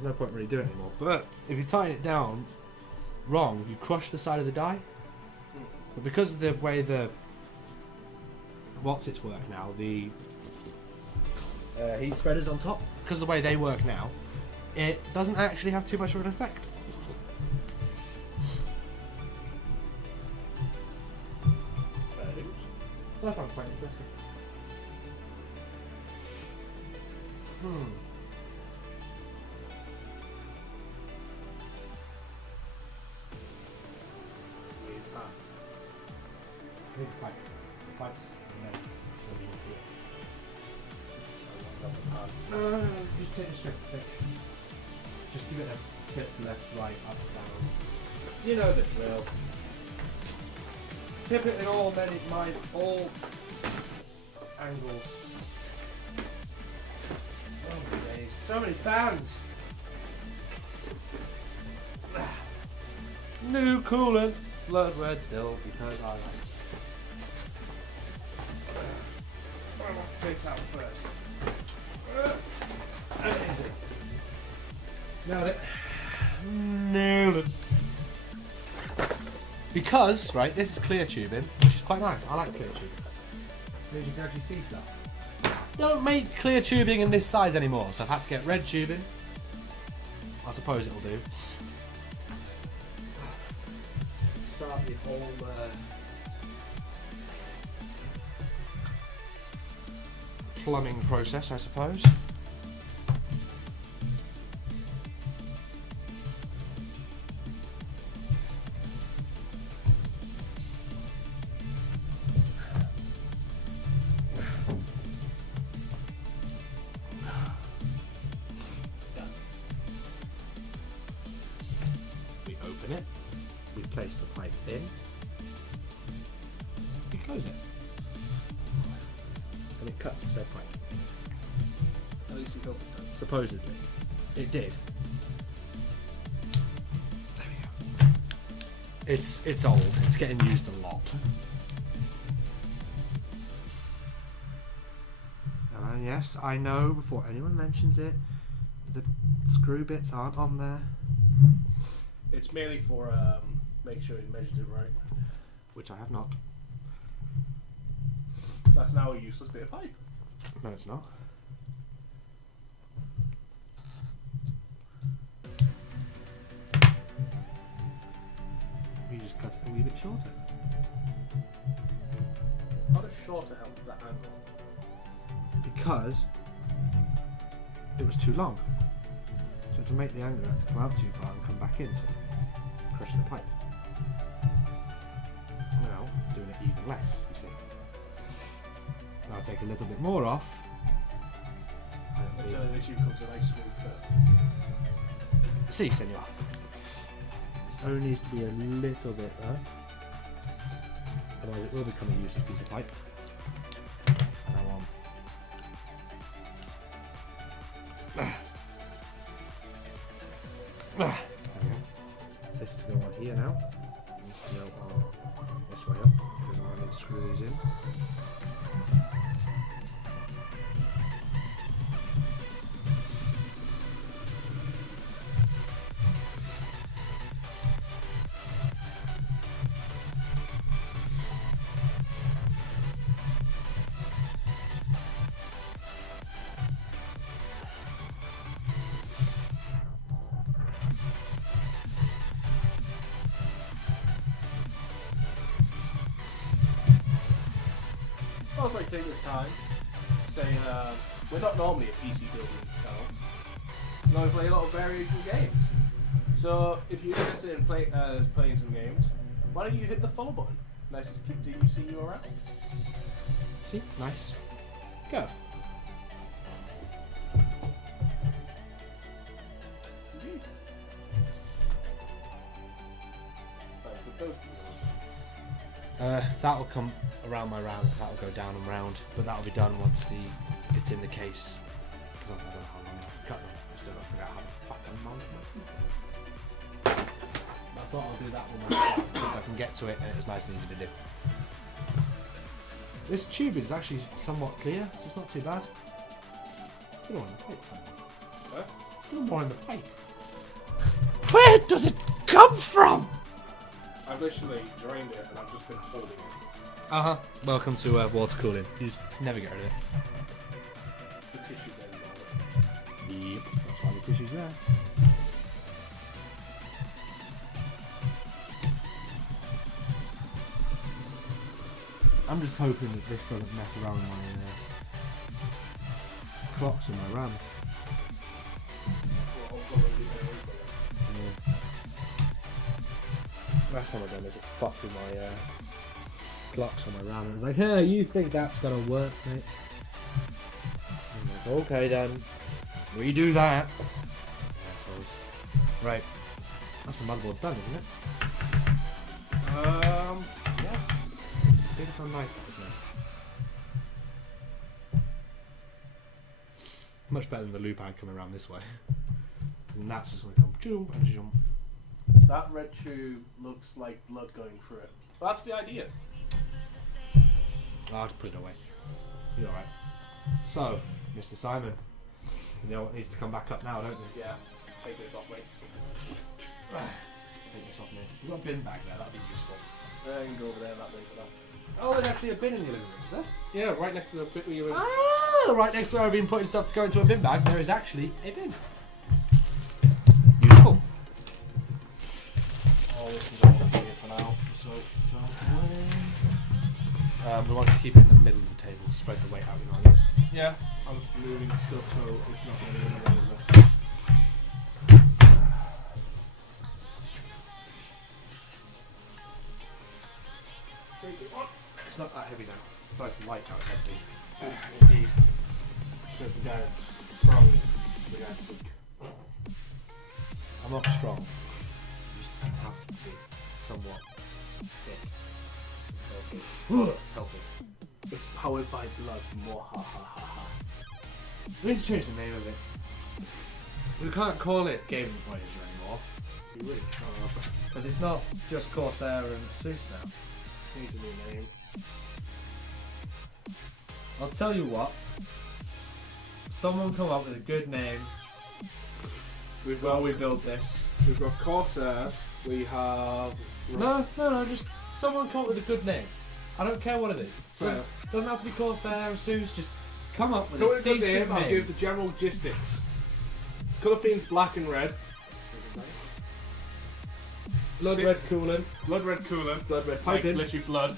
there's no point really doing it anymore. But if you tighten it down wrong, you crush the side of the die. But because of the way the what's its work now, the heat spreaders on top, because of the way they work now, it doesn't actually have too much of an effect. That sounds quite interesting. Just take a straight stick. Just give it a tip left, right, up, down. You know the drill. Tip it in all angles. Oh my days, so many fans! New coolant! Blurred word still, because I like it. I'm gonna have to take this out first. Amazing. Nailed it. Nailed it. Because, right, this is clear tubing, which is quite nice. I like clear tubing. Means you can actually see stuff. Don't make clear tubing in this size anymore, so I've had to get red tubing. I suppose it'll do. Start the whole plumbing process, I suppose. We open it, we place the pipe in, we close it, and it cuts the said pipe. At least you hope it does. Supposedly. It did. There we go. It's old. It's getting used a lot. And yes, I know before anyone mentions it, the screw bits aren't on there. It's merely for make sure you measured it right. Which I have not. That's now a useless bit of pipe. No, it's not. We just cut it a wee bit shorter. How does shorter help with that angle? Because it was too long. So to make the angle, I had to come out too far and come back in, so crush the pipe. Now it's doing it even less, you see. So now I take a little bit more off. Until this becomes a nice smooth curve. Si, senor. Only needs to be a little bit there. Otherwise it will become a useless piece of pipe. Now on. There we go. This to go on here now. This to go on this way up because I need to screw these in. I was like, take this time to say, we're not normally a PC building channel. We only play a lot of variation games. So, if you're interested in playing some games, why don't you hit the follow button? Nice as continue seeing you around. See? Nice. Go. Indeed. Like the toasters. That'll come around my round, that'll go down and round, but that'll be done once it's in the case. Because I don't know how long I have to cut them. I've still got to figure out how to fucking mount them. I thought I'll do that one myself because I can get to it and it was nice and easy to do. This tube is actually somewhat clear, so it's not too bad. It's still on the plate somewhere. Huh? Still more in the pipe. Where does it come from? I've literally drained it and I've just been holding it. Uh-huh. Welcome to water cooling. You just never get rid of it. The tissue there is all Yep. That's why the tissue's there. I'm just hoping that this doesn't mess around with my clocks and my RAM. Last time I done this, it fucked with my clocks on my RAM. It was like, hey, you think that's gonna work, mate? I'm like, okay then. Redo that. Assholes. Right. That's my motherboard done, isn't it? Yeah. See how nice that is now. Much better than the loop ad coming around this way. And that's just gonna come jump and jump. That red tube looks like blood going through it. That's the idea. I'll just put it away. You're alright. So, Mr. Simon, you know what needs to come back up now, don't you? Yeah. Take this off, mate. Take this off, mate. We've got a bin back there, that'd be useful. You can go over there that way for that. Oh, there's actually a bin in the living room, is there? Yeah, right next to the bit where you're in. Ah, right next to where I've been putting stuff to go into a bin bag, there is actually a bin. Useful. Oh, this is all here for now. So We want to keep it in the middle of the table, spread the weight out, you know what I mean? yeah, I'm just moving stuff so it's not going to be in the way of this. It's not that heavy now. It's nice and light now, it's heavy. Indeed. Says the guy that's strong, the guy that's weak. I'm not strong. I just have to be somewhat fit. Healthy. It's powered by blood. Mwahahaha. We need to change the name of it. We can't call it Gaming Voyager anymore. You really can't. Because it's not just Corsair and Asus now. Needs a new name. I'll tell you what. Someone come up with a good name while we build this. We've got Corsair. We have. No, just someone come up with a good name. I don't care what it is. Doesn't have to be Corsair or Asus, just come up with a decent name. I'll give the general logistics. Colour theme's black and red. Blood red coolant. Blood red coolant. Blood red Like piping. literally blood.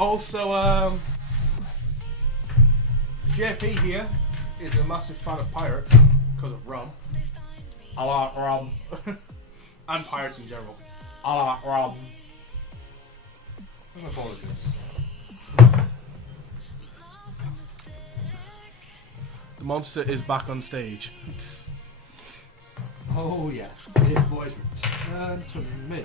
Also, JP here is a massive fan of pirates because of rum. I like rum. And pirates in general. I like rum. Apologies. The monster is back on stage. Oh yeah, his voice returned to me.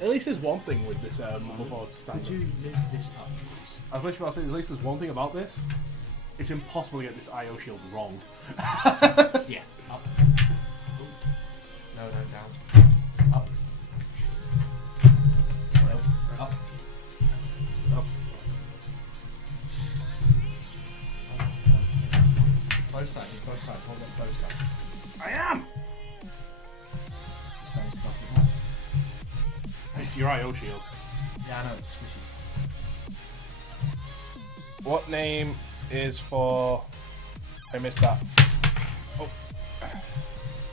At least there's one thing with this motherboard standard. Could you lift this up, please? I was literally about to say, at least there's one thing about this. It's impossible to get this IO shield wrong. Yeah, up. Ooh. No, down. Up. Well, up. Up. Both sides, hold up both sides. I am! This side's got it more. Your IO shield. Yeah, I know, it's squishy. What name is for... I missed that. Oh.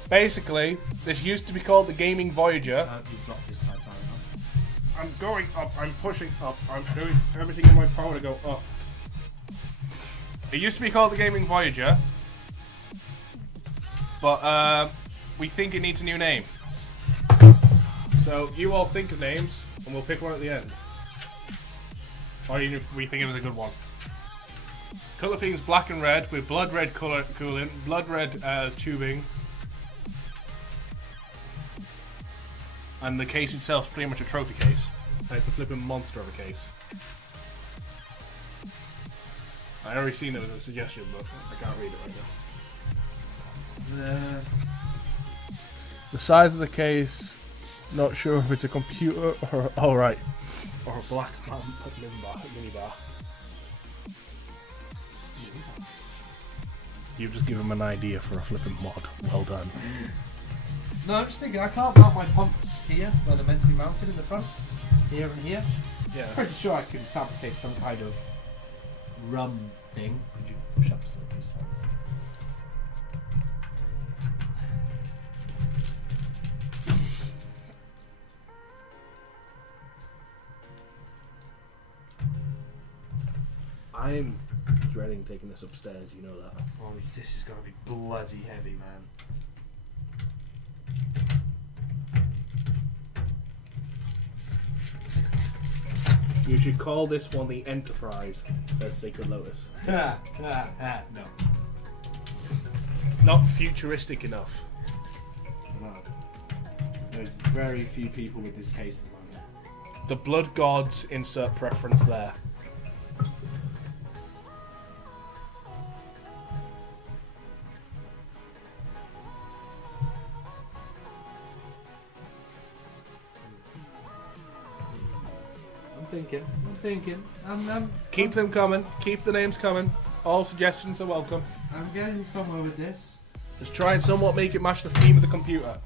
Basically, this used to be called the Gaming Voyager. You've dropped this side, sorry, huh? I'm going up, I'm pushing up, I'm doing everything in my power to go up. It used to be called the Gaming Voyager, but we think it needs a new name. So you all think of names, and we'll pick one at the end. Or even if we think it was a good one. Colour theme's black and red with blood red coolant, blood red tubing. And the case itself is pretty much a trophy case. And it's a flipping monster of a case. I already seen it as a suggestion, but I can't read it right now. The size of the case, not sure if it's a computer or or a black mini bar. You've just given him an idea for a flippant mod. Well done. No, I'm just thinking, I can't mount my pumps here, where they're meant to be mounted in the front. Here and here. Yeah. I'm pretty sure I can fabricate some kind of rum thing. Could you push up this time? I'm dreading taking this upstairs, you know that. Oh, this is going to be bloody heavy, man. You should call this one the Enterprise, says Sacred Lotus. No. Not futuristic enough. No. There's very few people with this case at the moment. The Blood Gods insert preference there. I'm thinking. Keep them coming. Keep the names coming. All suggestions are welcome. I'm getting somewhere with this. Just try and somewhat make it match the theme of the computer.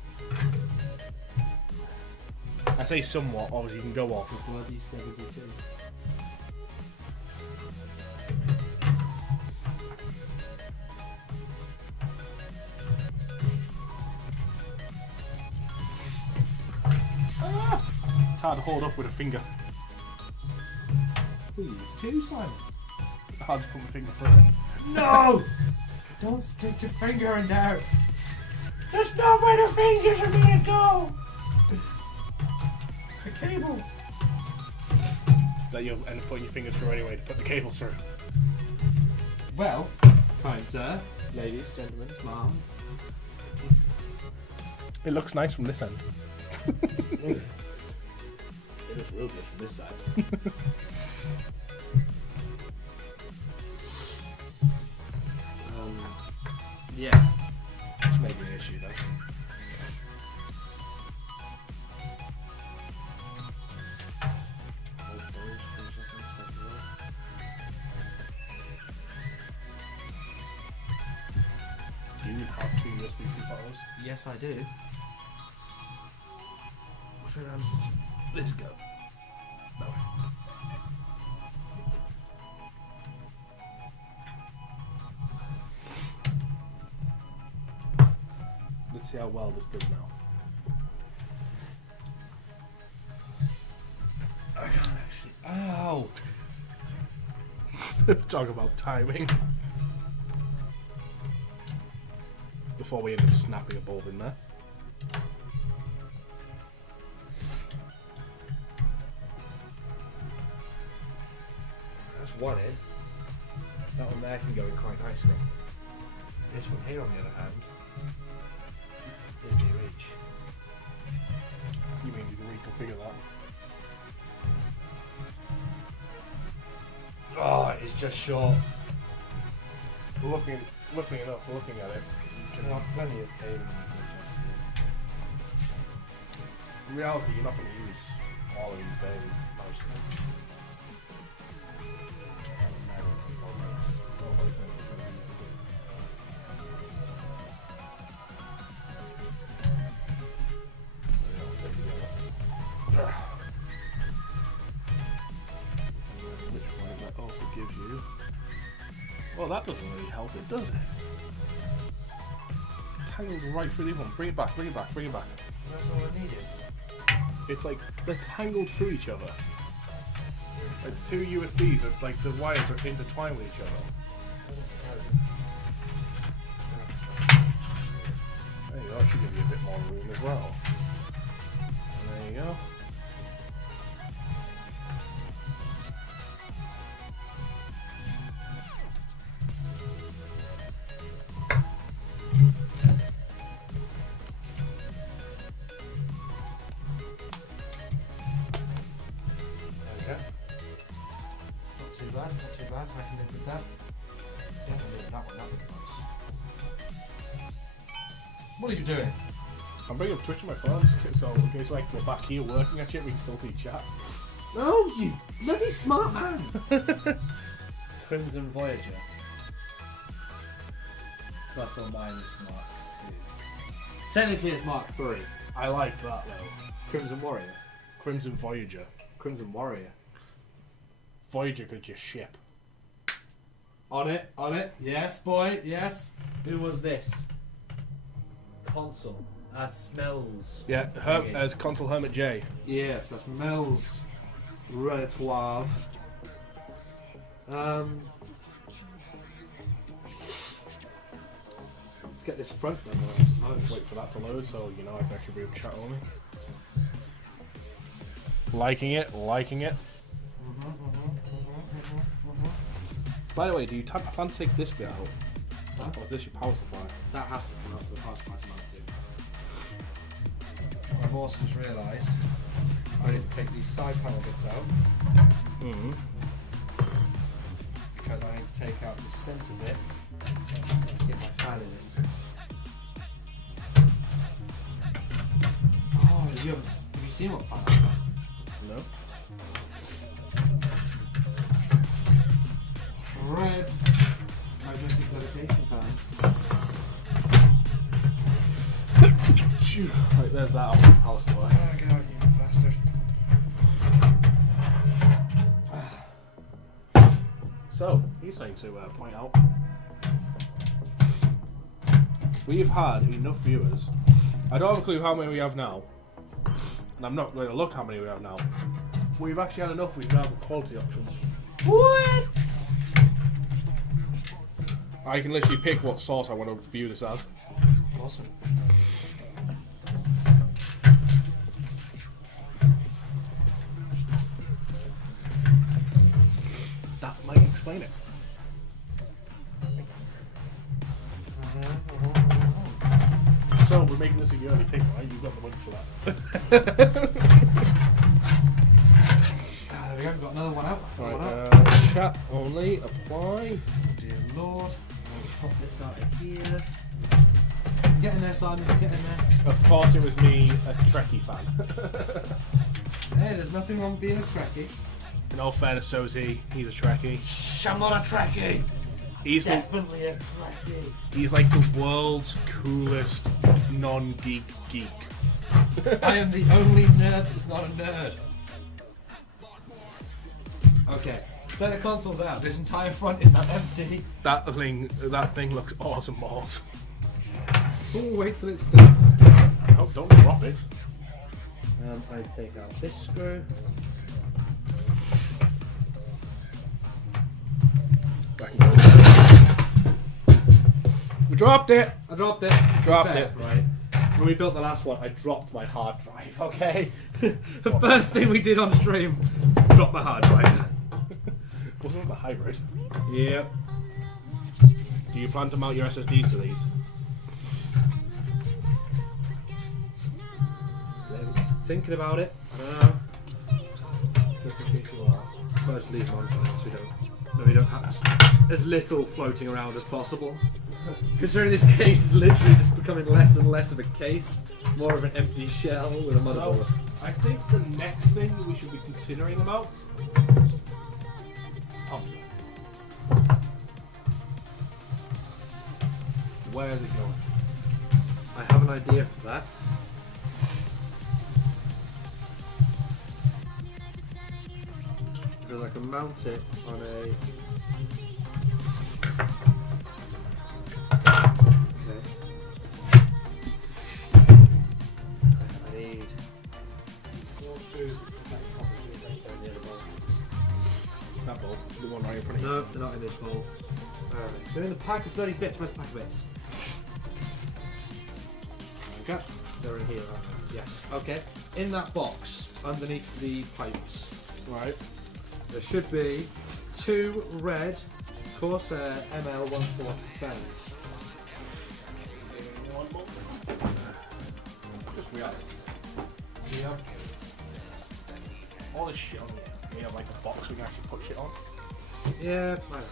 I say somewhat, obviously you can go off. The bloody 72. It's hard to hold up with a finger. Ooh, 2, Simon. Hard to put my finger through it. No! Don't stick your finger in there. There's not where the fingers are gonna go. The cables. That you'll end up putting your fingers through anyway to put the cables through. Well, fine, sir, ladies, gentlemen, moms. It looks nice from this end. It looks real good from this side. Yeah. Which may be an issue though. Do you have 2 USB controllers? Yes, I do. Which way down does this go? No. Let's see how well this does now. I can't actually. Ow! Talk about timing. Before we end up snapping a bulb in there. That's one in. That one there can go in quite nicely. This one here, on the other hand, Disney reach. You mean you can reconfigure that? Oh, it's just short. We're looking it up, we're looking at it. There are plenty of cables. In reality, you're not going to use all of these babies, most of them. Which one that also gives you? Well, that doesn't really help it, does it? Tangled right through the one. Bring it back, bring it back, bring it back. That's all I needed. It's like they're tangled through each other. Like 2 USBs, are, like the wires are intertwined with each other. There you go, that should give you a bit more room as well. There you go. Not too bad. I can live with that. Definitely with that one. That looks nice. What are you doing? I'm bringing up Twitch on my phone, so in case like we're back here working at it, we can still see chat. No, you bloody smart man. Twins and Voyager. plus or minus Mark 2. Technically it's Mark 3. I like that though. Crimson Warrior. Crimson Voyager. Crimson Warrior. Voyager could just ship. On it, on it. Yes, boy, yes. Who was this? Console. That smells. Yeah, as Consul Hermit J. Yes, that smells repertoire. Let's get this front number, I suppose. Wait for that to load so you know I can actually read chat only. Liking it, liking it. By the way, do you plan to take this bit out? Huh? Or is this your power supply? That has to come out for the power supply to mount to. I've also just realised I need to take these side panel bits out because I need to take out the centre bit to get my fan in it. Oh, have you seen what fan I've got? No. Red magnetic levitation fans. Right, there's that off the power supply. Oh, get out, you bastard. So, he's saying to point out, we've had enough viewers. I don't have a clue how many we have now, and I'm not going to look how many we have now. We've actually had enough with now quality options. What? I can literally pick what source I want to view this as. Awesome. That might explain it. So we're making this a yearly thing, right? You've got the money for that. We haven't got another one out. Right, chat only, apply. Dear Lord. I'll pop this out of here. Get in there, Simon. Get in there. Of course, it was me, a Trekkie fan. Hey, there's nothing wrong with being a Trekkie. In all fairness, so is he. He's a Trekkie. Shh, I'm not a Trekkie. He's Definitely a Trekkie. He's like the world's coolest non-geek geek. I am the only nerd that's not a nerd. Okay, set the consoles out. This entire front is now empty. That thing looks awesome, balls. Oh, wait till it's done. Oh, don't drop it. I take out this screw. We dropped it. I dropped it. Dropped it. Right. When we built the last one, I dropped my hard drive. Okay. The first thing we did on stream, drop my hard drive. Wasn't it the hybrid? Yep. Do you plan to mount your SSDs to these? Thinking about it. I don't know. I'll just leave them on so we don't have as little floating around as possible. Considering this case is literally just becoming less and less of a case, more of an empty shell with a motherboard. So, I think the next thing that we should be considering about. Where is it going? I have an idea for that. Because I can mount it on a... Okay. I need... That bowl. The one right in front of you. No, they're not in this bowl. They're in the pack of bloody bits. Where's the pack of bits? Okay. They're in here, aren't they? Yes. Okay. In that box, underneath the pipes, Right. there should be 2 red Corsair ML140 fans. Just we have. Yeah. All this shit on here. We have like a box we can actually put shit on. Yeah, I know.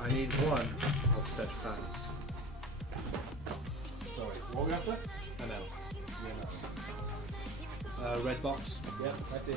I need 1 of said fans. Sorry, what are we after? I know. Red box. Yeah, that's it.